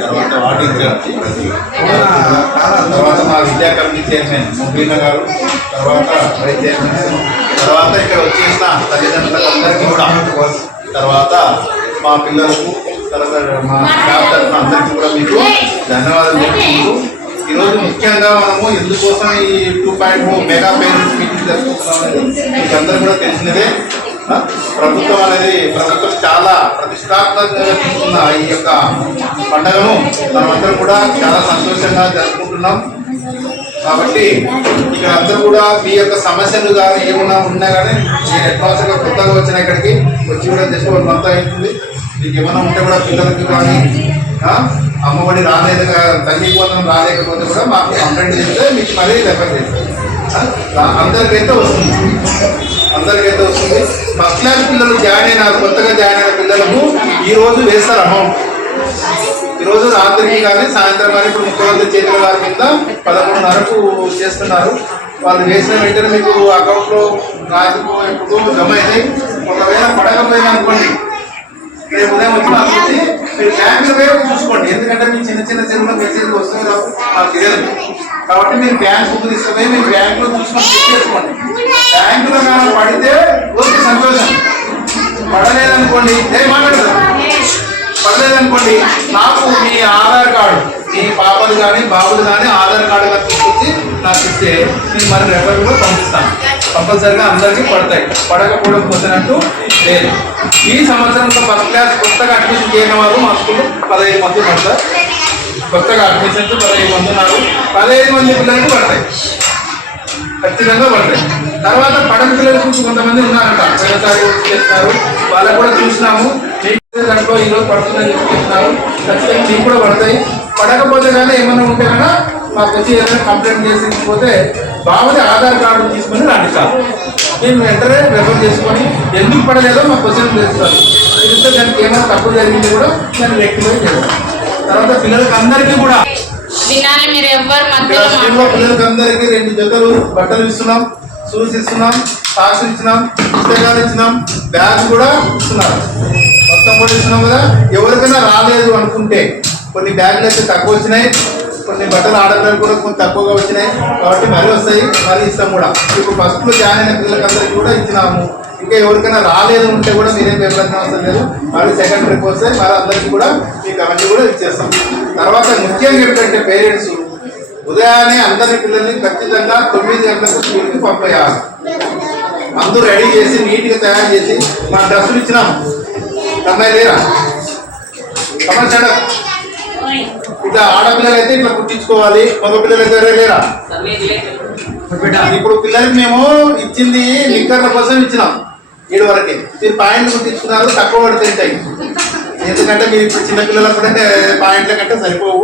తర్వాత ward incharge, తర్వాత మా విద్యా కమిటీ చైర్మన్ ముగ్గురిన గారు, తర్వాత వైస్ చైర్మన్, తర్వాత ఇక్కడ వచ్చేసిన తల్లిదండ్రులందరికీ కూడా, తర్వాత మా పిల్లలకు, తర్వాత మా స్టాఫ్ తరఫున అందరికీ కూడా మీకు ధన్యవాదాలు చెప్పుకుంటూ ఈరోజు ముఖ్యంగా మనము ఎందుకోసం ఈ 2.0 మెగా పేరెంట్స్ మీటింగ్ జరుపుకుంటున్నాం అనేది మీకు అందరూ కూడా తెలిసినదే. ప్రభుత్వం చాలా ప్రతిష్టాత్మకంగా తీసుకున్న ఈ యొక్క పండుగను మనమందరం కూడా చాలా సంతోషంగా జరుపుకుంటున్నాం. కాబట్టి ఇక్కడ అందరూ కూడా మీ యొక్క సమస్యలు కానీ ఏమైనా ఉన్నా కానీ నేను అడ్వాన్స్గా కొత్తగా వచ్చిన ఇక్కడికి వచ్చి కూడా జస్ట్ 1 month అవుతుంది. మీకు ఏమైనా ఉంటే కూడా పిల్లలకి కానీ అమ్మఒడి రాలేదు, తల్లి పోతం రాలేకపోతే కూడా మాకు కంప్లైంట్ చేస్తే మీకు మళ్ళీ రెఫర్ చేస్తారు. అందరికైతే వస్తుంది. ఫస్ట్ క్లాస్ పిల్లలు జాయిన్ అయినారు, కొత్తగా జాయిన్ అయిన పిల్లలకు ఈరోజు వేస్తారు అమౌంట్. ఈరోజు రాత్రికి కానీ సాయంత్రం కానీ ఇప్పుడు ముఖ్యమంత్రి చేతుల వారి కింద 11:30కు చేస్తున్నారు. వాళ్ళు వేసిన వెంటనే మీకు అకౌంట్లో రాజుకు ఎప్పుడు జమ అవుతాయి. ఒకవేళ పడకపోయినా అనుకోండి, రేపు ఉదయం వచ్చి మీరు బ్యాంకులో పోయి చూసుకోండి. ఎందుకంటే మీ చిన్న సెల్లులో మెసేజ్ వస్తుంది మాకు తెలియదు. కాబట్టి మీరు బ్యాంక్ బుక్ తీసుకుపోయి మీరు బ్యాంకులో చూసుకొని చెక్ చేసుకోండి. బ్యాంకులో కానీ పడితే ఓకే సంతోషం, పడలేదనుకోండి నాకు మీ ఆధార్ కార్డు, మీ పాపలు కానీ బాబులు కానీ ఆధార్ కార్డు కానీ తీసుకొచ్చి నాకు ఇస్తే నేను మరి రెఫర్ కూడా పంపిస్తాను. కంపల్సరిగా అందరికీ పడతాయి, పడకపోవడం పోతున్నట్టు లేదు. ఈ సంవత్సరంలో ఫస్ట్ క్లాస్ కొత్తగా అడ్మిషన్ చేయని వారు మా స్కూల్ 15 మంది పడతారు. కొత్తగా అడ్మిషన్స్ 15 మంది ఉన్నారు. 15 మంది పిల్లలకు పడతాయి, ఖచ్చితంగా పడతాయి. తర్వాత పడని పిల్లలకు కొంతమంది ఉన్నారంట, వ్యవసాయం చేస్తున్నారు, వాళ్ళకు కూడా చూసినాము. దాంట్లో ఈరోజు పడుతుందని చెప్తున్నారు, ఖచ్చితంగా మీకు కూడా పడతాయి. పడకపోతే కానీ ఏమన్నా ఉంటే కన్నా మాకు వచ్చి ఏదైనా కంప్లైంట్ చేసిపోతే బాగుంది ఆధార్ కార్డు తీసుకొని రండి సార్, నేను వెంటనే రెఫర్ చేసుకొని ఎందుకు పడలేదో మాకు క్వశ్చన్ చేస్తారు. తెలిస్తే దానికి ఏమైనా తప్పు జరిగింది కూడా నేను రెక్టిఫై చేస్తాను. తర్వాత పిల్లలకి అందరికీ కూడా పిల్లలకి అందరికీ 2 జతలు బట్టలు ఇస్తున్నాం, షూస్ ఇస్తున్నాం, సాక్స్ ఇచ్చినాం, పుస్తకాలు ఇచ్చినాం, బ్యాగ్ కూడా ఇస్తున్నారు. మొత్తం కూడా ఇస్తున్నాం కదా. ఎవరికైనా రాలేదు అనుకుంటే కొన్ని బ్యాగులు అయితే తక్కువ వచ్చినాయి, కొన్ని బట్టలు ఆడపిల్లలు కూడా కొంచెం తక్కువగా వచ్చినాయి. కాబట్టి మరీ వస్తాయి, మరీ ఇస్తాం కూడా. ఇప్పుడు ఫస్ట్లో జాయిన్ అయిన పిల్లలకందరికీ కూడా ఇచ్చినాము. ఇంకా ఎవరికైనా రాలేదు ఉంటే కూడా మీరేం ఇబ్బంది అవసరం లేదు, మళ్ళీ సెకండ్ ట్రిప్ వస్తాయి, మరి అందరికీ కూడా మీకు అవన్నీ కూడా ఇచ్చేస్తాం. తర్వాత ముఖ్యంగా ఏంటంటే పేరెంట్స్ ఉదయాన్నే అందరి పిల్లల్ని ఖచ్చితంగా 9 గంటలకు స్కూల్కి పంపేయాలి. అందరూ రెడీ చేసి నీట్గా తయారు చేసి మా డ్రెస్సులు ఇచ్చినాం. అమ్మాయి లేరా ఇట్లా ఆడపిల్లలు అయితే ఇట్లా కుట్టించుకోవాలి, మగ పిల్లలు అయితే లేరా. ఇప్పుడు పిల్లలకి మేము ఇచ్చింది లిక్కర్ల కోసం ఇచ్చినాం. 7 వరకే మీరు పాయింట్లు కుట్టించుకున్నారు, తక్కువ పడుతుంటాయి. ఎందుకంటే మీరు ఇప్పుడు చిన్నపిల్లలకు కూడా పాయింట్ల కంటే సరిపోవు.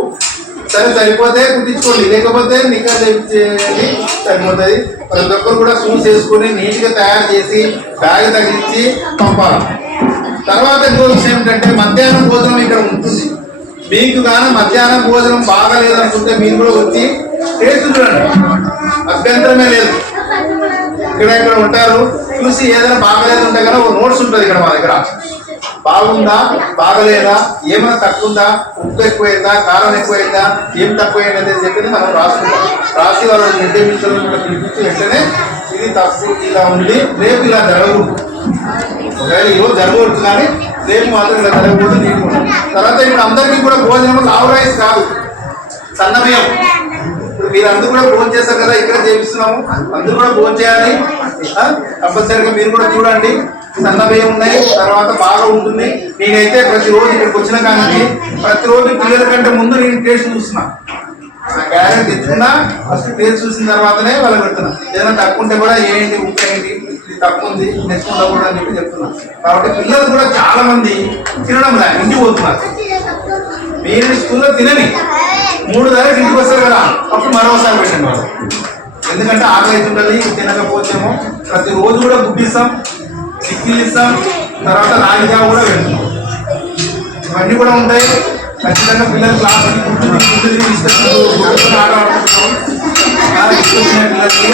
సరే సరిపోతే కుట్టించుకోండి, లేకపోతే నిక్కర్ చేయాలి సరిపోతుంది. ప్రతి ఒక్కరు కూడా షూస్ వేసుకొని నీట్గా తయారు చేసి బ్యాగ్ తగిలించి పంపాలి. తర్వాత ఇంకో విషయం ఏంటంటే మధ్యాహ్నం భోజనం ఇక్కడ ఉంటుంది. మీకు కానీ మధ్యాహ్నం భోజనం బాగాలేదనుకుంటే మీరు కూడా వచ్చి టేస్ట్ చూడండి, అభ్యంతరమే లేదు. ఇక్కడ ఉంటారు, చూసి ఏదైనా బాగాలేదు ఉంటే కదా ఒక నోట్స్ ఉంటుంది ఇక్కడ మా దగ్గర. బాగుందా బాగలేదా, ఏమైనా తక్కువ ఉందా, ఉప్పు ఎక్కువైందా, కారం ఎక్కువైందా, ఏం తక్కువైంది అని చెప్పి మనం రాసుకుంటాం. రాసి వాళ్ళు నిర్దేశించడం కూడా పిలిపించి వెంటనే ఇది తప్పు ఇలా ఉంది, రేపు ఇలా జరగదు, ఒకవేళ ఈరోజు జరగవచ్చు కానీ రేపు మాత్రం ఇలా జరగకపోతే నీకు. తర్వాత ఇప్పుడు అందరికీ కూడా భోజనం లావు రైస్ కాదు, సన్న బియ్యం. ఇప్పుడు మీరు అందరూ కూడా భోజనం చేస్తారు కదా, ఇక్కడ చేపిస్తున్నాము, అందరూ కూడా భోజనం చేయాలి. కంపల్సరీగా మీరు కూడా చూడండి, సన్న బియ్యం ఉన్నాయి. తర్వాత బాగా ఉంటుంది. నేనైతే ప్రతిరోజు ఇక్కడికి వచ్చిన కానీ ప్రతిరోజు పిల్లల కంటే ముందు నేను టేస్ట్ చూస్తున్నా. క్యారెట్ తెచ్చుకున్నా ఫస్ట్ టేస్ట్ చూసిన తర్వాతనే వాళ్ళకి పెడుతున్నా. ఏదైనా తక్కువ ఉంటే కూడా ఏంటి ఉప్పు ఏంటి ఇది తక్కువ ఉంది నెక్స్ట్ ఉండకూడదు అని చెప్పి చెప్తున్నా. కాబట్టి పిల్లలు కూడా చాలా మంది తినడం లే, ఇంటికి పోతున్నారు. మీరు స్కూల్లో తినని 3 ధరలు ఇంటికి వస్తారు కదా, అప్పుడు మరోసారి పెట్టండి వాళ్ళు. ఎందుకంటే ఆకలి అవుతుంటుంది, తినకపోతేమో. ప్రతిరోజు కూడా గుడ్డిస్తాం, చిక్కీలు ఇస్తాం, తర్వాత రాగిజావ కూడా పెడతాం. ఇవన్నీ కూడా ఉంటాయి. ఖచ్చితంగా పిల్లలు క్లాస్ గుడ్డు తీసుకొచ్చారు, ఆట ఆడుకుంటున్నాం తీసుకొచ్చిన పిల్లలకి.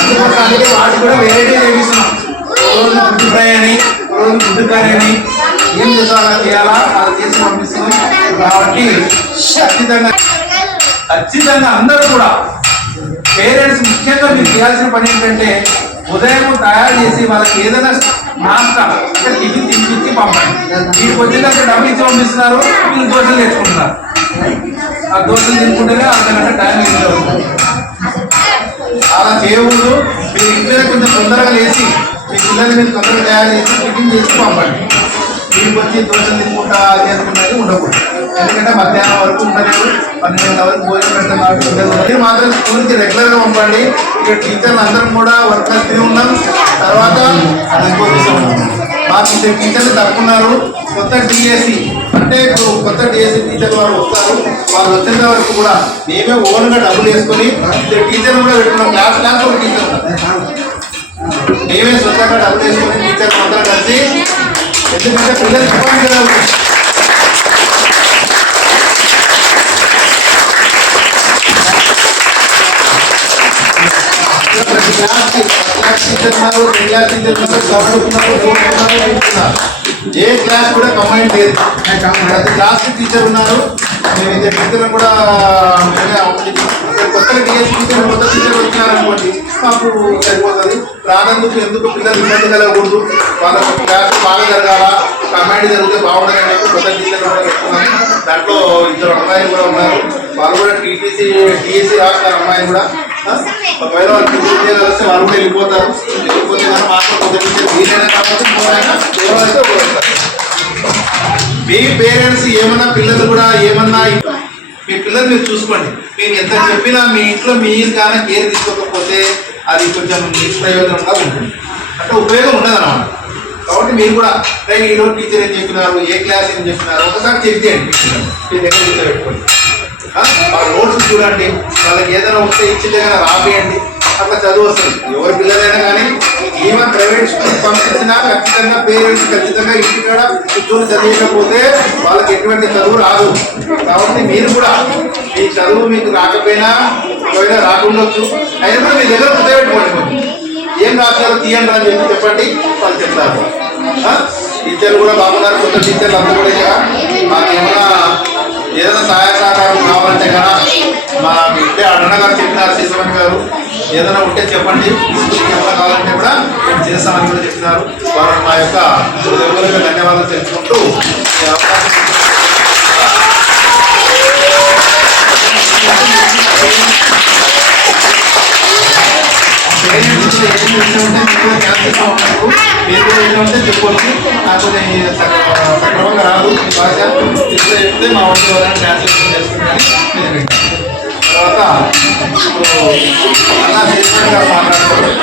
అందుకోసానికి వాటి కూడా వెరైటీ చేపిస్తున్నాం. రోజు గుడ్డు ఫ్రై అని, రోజు గుడ్డు కర్రీ అని, ఏం చేయాలా అలా చేసి పంపిస్తున్నాం. కాబట్టి ఖచ్చితంగా అందరూ కూడా పేరెంట్స్ ముఖ్యంగా మీరు చేయాల్సిన పని ఏంటంటే ఉదయం తయారు చేసి వాళ్ళకి ఏదైనా నాస్తా అంటే టిఫిన్ తినిపించి పంపండి. వీటికి వచ్చినాక డబ్బులు ఇచ్చి పంపిస్తున్నారు, వీళ్ళు దోశలు తెచ్చుకుంటున్నారు. ఆ దోశలు తినుకుంటేనే అర్ధగంట టైం యూజ్ అవుతుంది. అలా చేయకూడదు. మీరు ఇంట్లో కొంచెం తొందరగా లేచి మీ పిల్లల్ని మీరు తొందరగా తయారు చేసి టిఫిన్ చేసి పంపండి. వీటికి వచ్చి దోశలు తినుకుంటా అది అనుకున్నది ఉండకూడదు. ఎందుకంటే మధ్యాహ్నం వరకు ఉండలేదు, 12 గంటల వరకు భోజనం పెడతాం కాబట్టి ఉండదు. మీరు మాత్రం స్కూల్కి రెగ్యులర్గా పంపండి. ఇక్కడ టీచర్లు అందరం కూడా వర్క్ తిని ఉన్నాం. తర్వాత మాకు టీచర్లు తప్పున్నారు. కొత్త డిఎస్సి అంటే ఇప్పుడు కొత్త డిఎస్సి టీచర్ వారు వస్తారు. వాళ్ళు వచ్చేంత వరకు కూడా మేమే ఓన్గా డబ్బులు వేసుకొని టీచర్లు కూడా పెట్టుకున్నాం. క్లాస్ ఒక టీచర్ ఉంటాం. మేమే సొంతంగా డబ్బులు వేసుకొని టీచర్లు అందరం కలిసి, ఎందుకంటే పిల్లలు చెప్పండి కదా ఏ క్లాస్ కూడా కంబైన్ లేదు. ప్రతి క్లాస్ టీచర్ ఉన్నారు. మేమైతే టీచర్లు కూడా కొత్తగా డిఎస్ టీచర్ కొత్త టీచర్ వచ్చినారనుకోండి మాకు సరిపోతుంది. రానందుకు ఎందుకు పిల్లలు ఇబ్బంది కలగకూడదు, వాళ్ళ క్లాస్ బాగా జరగాల, కంబైండ్ జరిగితే బాగుంటుంది అని చెప్పి కొత్త టీచర్ కూడా పెట్టుకున్నాను. దాంట్లో 2 అమ్మాయిలు కూడా ఉన్నారు. వాళ్ళు కూడా డిఎస్సి రాస్తారు. అమ్మాయిలు కూడా ఒకవేళ వాళ్ళు టీచర్ వస్తే వాళ్ళు కూడా వెళ్ళిపోతారు. వెళ్ళిపోతే కానీ మాత్రం కొత్త టీచర్ వీలైనా కాబట్టి ఎవరైతే మీ పేరెంట్స్ ఏమన్నా పిల్లలు కూడా ఏమన్నా మీ పిల్లలు మీరు చూసుకోండి. మీరు ఎంత చెప్పినా మీ ఇంట్లో మీరు కానీ కేర్ తీసుకోకపోతే అది కొంచెం నిష్ప్రయోజనంగా ఉంటుంది, అంటే ఉపయోగం ఉండదు అన్నమాట. కాబట్టి మీరు కూడా ఈరోజు టీచర్ ఏం చెప్పినారు, ఏ క్లాస్ ఏం చెప్పినారు ఒకసారి చెక్ చేయండి. మీ దగ్గర కూర్చోబెట్టుకోండి. వాళ్ళ నోట్స్ చూడండి, వాళ్ళకి ఏదైనా ఉంటే ఇచ్చి దగ్గర రాబేయండి. అట్లా చదువు వస్తుంది. ఎవరి పిల్లలైనా కానీ ఈవెన్ ప్రైవేట్ స్కూల్ పంపించినా ఖచ్చితంగా పేరెంట్స్ ఖచ్చితంగా ఇంటికాడ కూర్చొని చదివకపోతే వాళ్ళకి ఎటువంటి చదువు రాదు. కాబట్టి మీరు కూడా ఈ చదువు మీకు రాకపోయినా ఒకవేళ రాకుండొచ్చు, అయినా కూడా మీ దగ్గర కూర్చోబెట్టుకోండి. ఏం రాస్తారో తీయండి అని చెప్పండి, వాళ్ళు చెప్తారు. టీచర్లు కూడా బాగున్నారు. కొత్త టీచర్లు అందరూ కూడా మాకు ఏదైనా సహాయ సహకారం కావాలంటే కదా మా ఇంటే అన్న గారు చెప్పినారు, శిశుమణి గారు ఏదైనా ఉంటే చెప్పండి, ఏమైనా కావాలంటే కూడా మేము చేస్తామని కూడా చెప్పినారు. వారు మా యొక్క హృదయపూర్వక ధన్యవాదాలు తెలుసుకుంటూ ఈ అవకాశం ఉంటే చెప్పొచ్చు. నాకు సక్రమంగా రాదు ఈ భాష, ఇట్లా చెప్తే మా వాళ్ళు ఎవరైనా ట్రాన్స్లేషన్ చేసుకుంటారని తర్వాత అలా చేసినట్టుగా మాట్లాడుకోవాలి.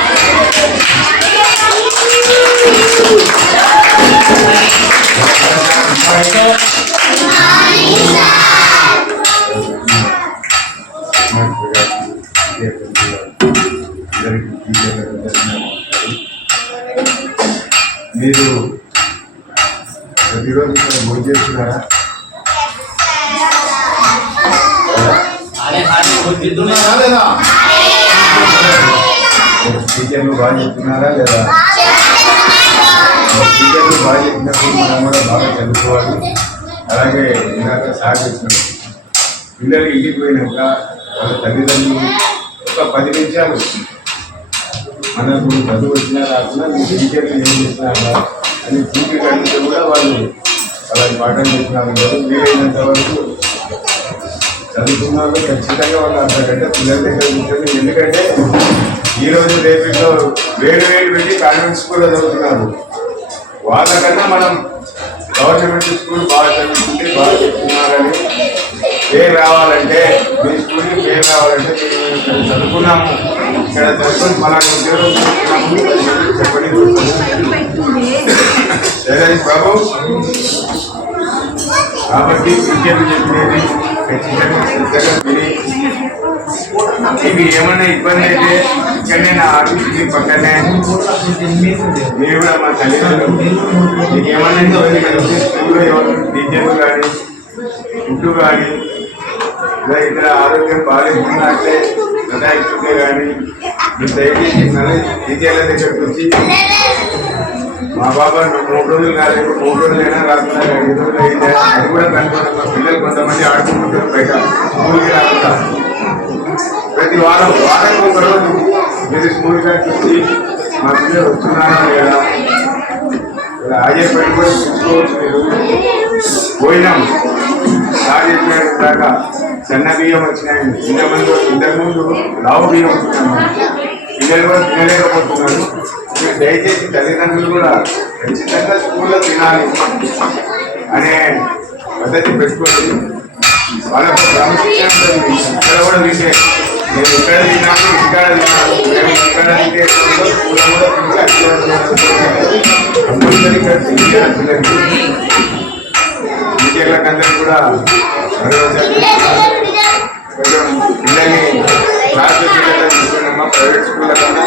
మీరు ప్రతిరోజు భోజనం చేస్తున్నారా? లేదా టీచర్లు బాగా చెప్తున్నారా లేదా? టీచర్లు బాగా చెప్పినప్పుడు మనం కూడా బాగా చదువుకోవాలి. అలాగే ఇందాక సార్ చెప్పినారు, పిల్లలు ఇంటికి పోయినాక వాళ్ళ తల్లిదండ్రులు ఒక 10 నిమిషాలు మనకు చదువు వచ్చినా రాకుండా మీ టీచర్లు ఏం చేసినారా అని చూపి కడిగితే కూడా వాళ్ళు వాళ్ళకి పాఠం చెప్పినారు కదా. వీలైనంత వరకు చదువుకున్నారు ఖచ్చితంగా వాళ్ళు అర్థగంట పిల్లల దగ్గర కూర్చొని, ఎందుకంటే ఈరోజు రేపట్లో వేరు పెట్టి కాన్వెంట్ స్కూల్లో చదువుతున్నారు. వాళ్ళకన్నా మనం గవర్నమెంట్ స్కూల్ బాగా చదువుకుంటే బాగా చెప్తున్నారని పేరు రావాలంటే, మీ స్కూల్కి పేరు రావాలంటే మేము చదువుకున్నాము, ఇక్కడ చదువుకొని పలానా ఉద్యోగం చేస్తున్నాము చెప్పండి. సరే బాబు, కాబట్టి టీచర్లు చెప్పినది ఖచ్చితంగా శ్రద్ధగా విని, మీకు ఏమన్నా ఇబ్బంది అయితే ఇక్కడనే నా ఆఫీస్కి పక్కనే మీరు కూడా మా తల్లిదండ్రులు మీకు ఏమన్నా ఇబ్బంది కలిగితే స్కూల్లో ఎవరు టీచర్లు కానీ ఫుడ్ కానీ ఇలా ఇతర ఆరోగ్యం బాగాలేకుంటే గతాయిస్తుంటే కానీ మీరు దయచేసి టీచర్ల దగ్గరకు వచ్చి మా బాబా 3 రోజులు కాలేదు, 3 రోజులైనా రాకుండా 5 రోజులు అయింది. అది కూడా కనుకోండి. మా పిల్లలు కొంతమంది ఆడుకుంటుంటారు బయట, స్కూల్కి రాకుండా. ప్రతి వారానికి ఒక రోజు మీరు స్కూల్ కాడికి వచ్చి మా పిల్లలు వస్తున్నారా లేదా అజయ్ పని కూడా చూసుకోవచ్చు. మీరు పోయినాం సార్ చెప్పినట్టు దాకా సన్న బియ్యం వచ్చినాయి. ఇంతకుముందు లావు బియ్యం వచ్చినాము. పిల్లలు కూడా తినలేకపోతున్నారు. మీరు దయచేసి తల్లిదండ్రులు కూడా ఖచ్చితంగా స్కూల్లో తినాలి అనే పద్ధతి పెట్టుకోండి. వాళ్ళకు ప్రాముఖ్యత ఉంటుంది. ఇక్కడ కూడా వింటే నేను ఇక్కడ తిన్నాను, ఇక్కడ తిన్నాను, మేము ఇక్కడ తింటే స్కూల్లో కూడా కంపల్సరీ ఇక్కడ తింటారు పిల్లలకి. టీచర్లకందరికీ కూడా కొంచెం పిల్లల్ని క్లాస్ పిల్లలు తీసుకున్నామా ప్రైవేట్ స్కూళ్ళ కన్నా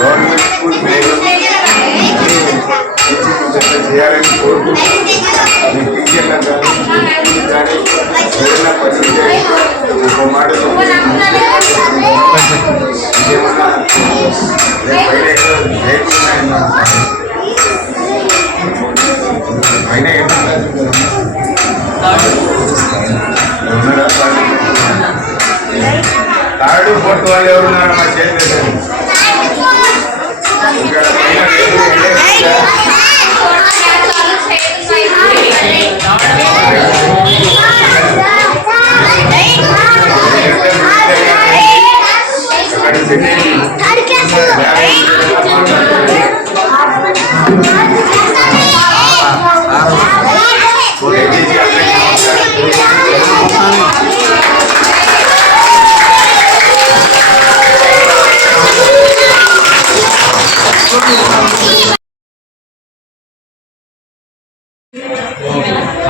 గవర్నమెంట్ స్కూల్ మేలు చేయాలని కోరుకుంటున్నాం. మీ టీచర్లకు కానీ ఏదైనా పరిస్థితి ఒక మాట ఇంకేమన్నా పైన థర్డ్ ఫోర్త్ వాళ్ళు ఎవరున్నారు మా చేతి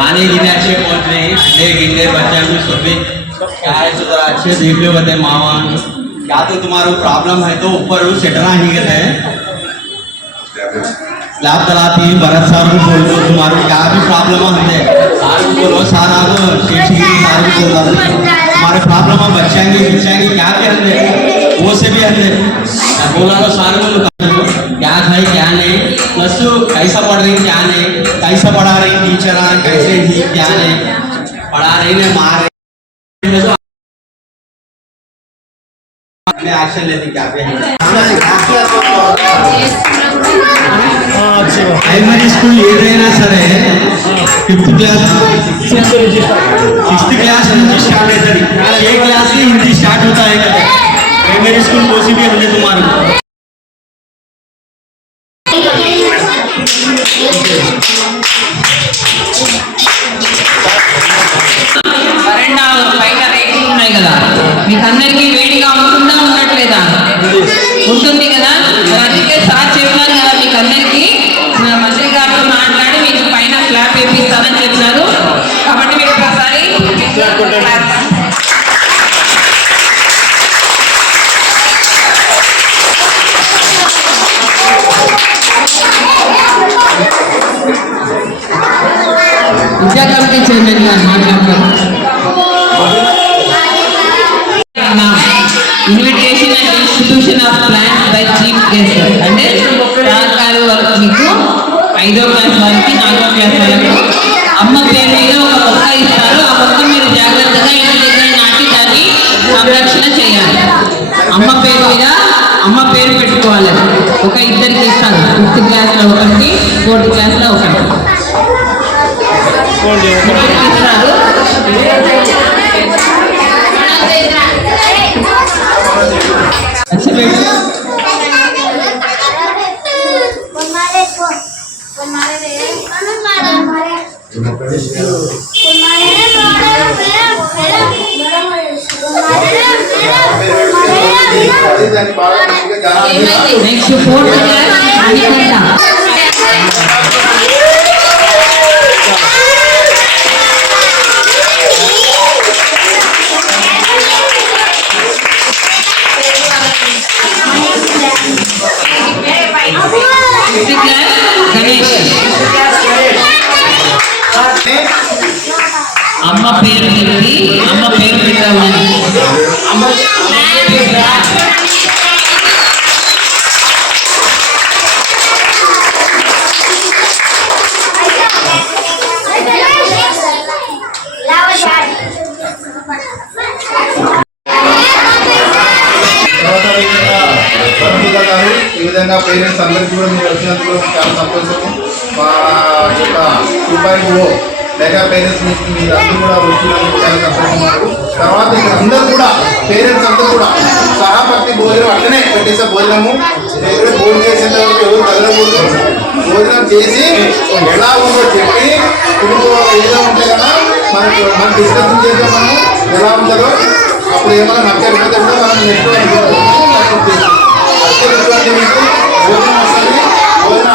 खाने गिने अच्छे पहुंच रहे हैं, अंडे गिंडे बच्चा भी सब भी क्या है तो जरा अच्छे देख लो बते मावा क्या तो तुम्हारा प्रॉब्लम है तो ऊपर वो सेटना ही गए स्लैब चलाती भरत सार को बोल दो तुम्हारा क्या भी प्रॉब्लम है सार को बोलो सारा शेष सार को बोल दो तुम्हारे प्रॉब्लम बच्चा की क्या क्या अंदर वो से भी अंदर बोला तो सार को क्या है क्या नहीं प्लस कैसा पढ़ रही क्या नहीं कैसा पढ़ा रही टीचर कैसे ही क्या नहीं पढ़ा रही ने मार रही एक्शन लेती क्या प्राइमरी स्कूल ఏదైనా సరే 5th class 6th class Hindi start అవుతుంది ఏ క్లాస్ से हिंदी स्टार्ट होता है प्राइमरी स्कूल कोसी भी हमने तुम्हारे వరండా బయట రేకులు ఉన్నాయి కదా మీకు అందరికీ వేడిగా ఉంటుందా ఉండట్లేదా ఉంటుంది కదా అందుకే సార్ చెప్పారు కదా మీకు అందరికీ మంత్రి గారితో మాట్లాడి మీకు పైన స్లాబ్ వేపిస్తానని చెప్పినారు కాబట్టి మీరు ఒకసారి విద్యా కమిటీ చైర్మన్ గారు మాట్లాడతారు. Invitation and institution of plans by chief guest అంటే సహకారు వరకు మీకు 5వ క్లాస్ వరకు 4వ క్లాస్ వరకు అమ్మ పేరు మీద ఒక మొక్క ఇస్తారు. ఆ మొక్క మీరు జాగ్రత్తగా ఇంటి దగ్గర నాటి దాన్ని సంరక్షణ చేయాలి. అమ్మ పేరు మీద అమ్మ పేరు పెట్టుకోవాలి. ఒక ఇద్దరికి ఇస్తారు. 5th క్లాస్లో ఒకటి 4th క్లాస్లో ఒకటి ఇస్తారు. నెక్స్ట్ 4th క్లాస్ గణేష్ అమ్మ పేరు చెప్పి అమ్మ పేరు పెట్టాలని అదేవిధంగా పేరెంట్స్ అందరికీ కూడా మీరు వచ్చినందుకు చాలా సంతోషము. మా యొక్క 2.0 మెగా పేరెంట్స్ మీటింగ్ మీరు అందరూ కూడా వచ్చినందుకు చాలా సంతోషం. తర్వాత ఇక్కడ అందరూ కూడా పేరెంట్స్ అందరూ కూడా సహాపక్తి భోజనం అట్లనే పెట్టేసే భోజనము భోజనం చేసేంత వరకు ఎవరు కదలకూడదు. భోజనం చేసి ఎలా ఉందో చెప్పి ఇప్పుడు ఏదో ఉంటే కదా మనం డిస్కషన్ చేద్దాం మనం ఎలా ఉంటుందో. అప్పుడు ఏమైనా నచ్చకపోతే కూడా మనం నెక్స్ట్ మీకు భోజనం వస్తుంది. భోజనం